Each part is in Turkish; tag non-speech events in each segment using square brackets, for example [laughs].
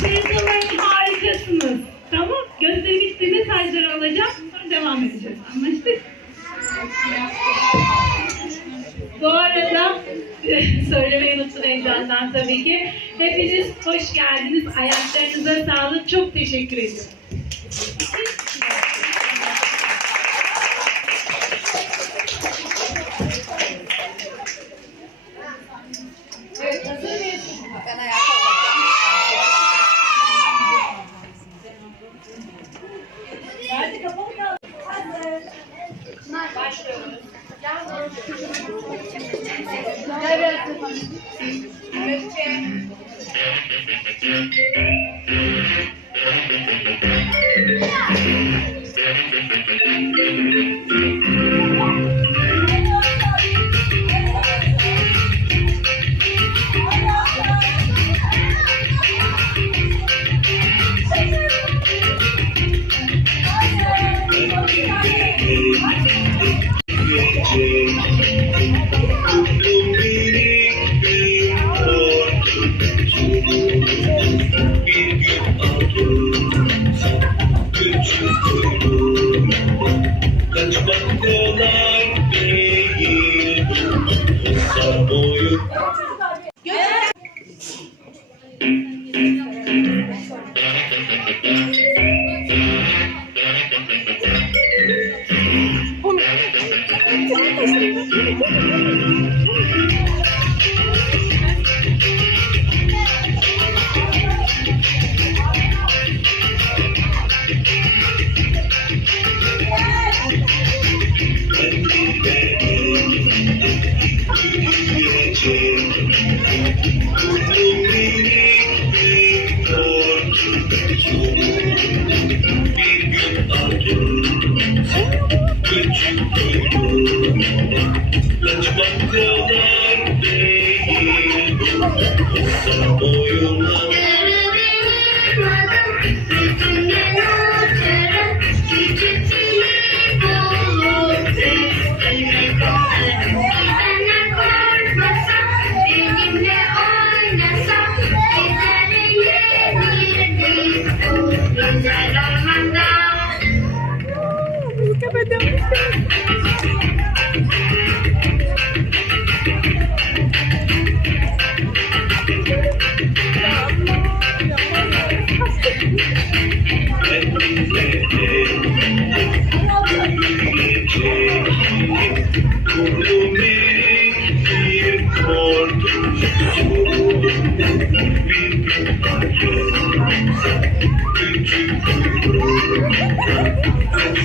Çocuklarım harikasınız. Tamam. Gösteri bittiğinde mesajları devam edeceğiz. Anlaştık. Bu arada [laughs] söylemeyi unuttum tabii ki. Hepiniz hoş geldiniz. Ayaklarınıza sağlık. Çok teşekkür ediyorum. Hadi kapalı kaldı. Hadi. Başlıyoruz. Evet. Türkçe. akşam doğuyor. Bu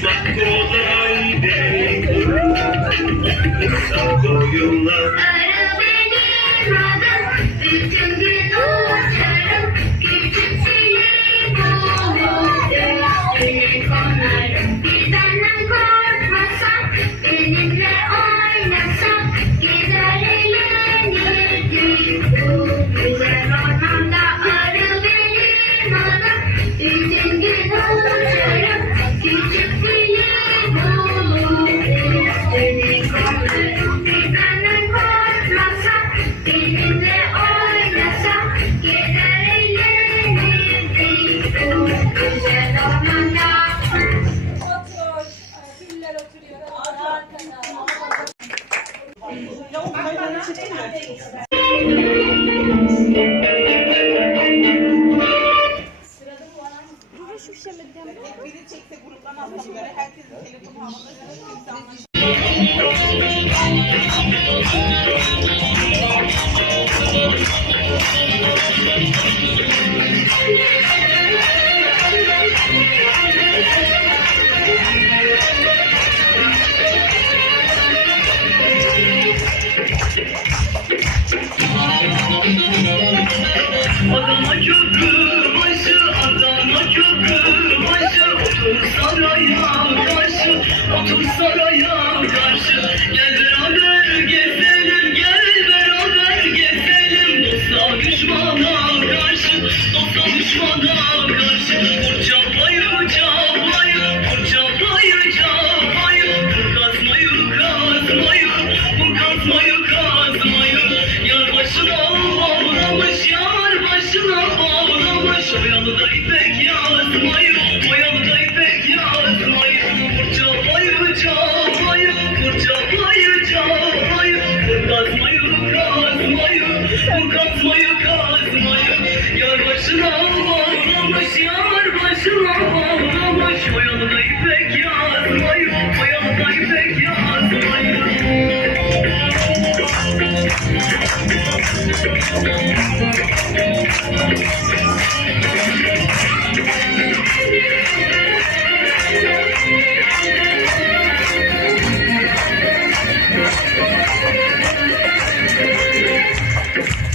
Sakın haydi, sakın yollar. Thank you.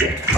Yeah.